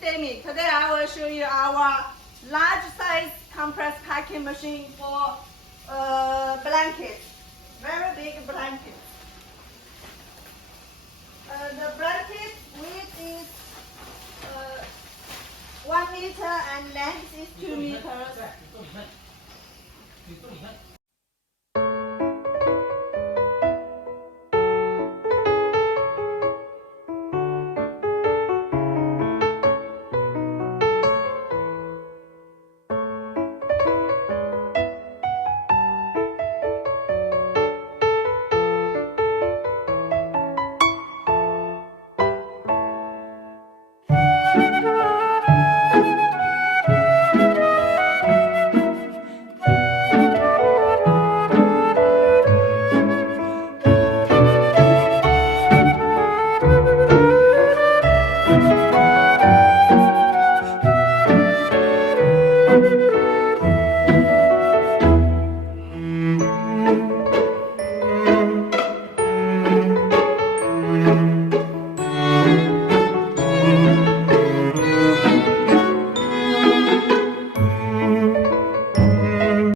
Demi. Today I will show you our large size compress packing machine for blankets. Very big blanket. The blanket width is 1 meter and length is 2 meters.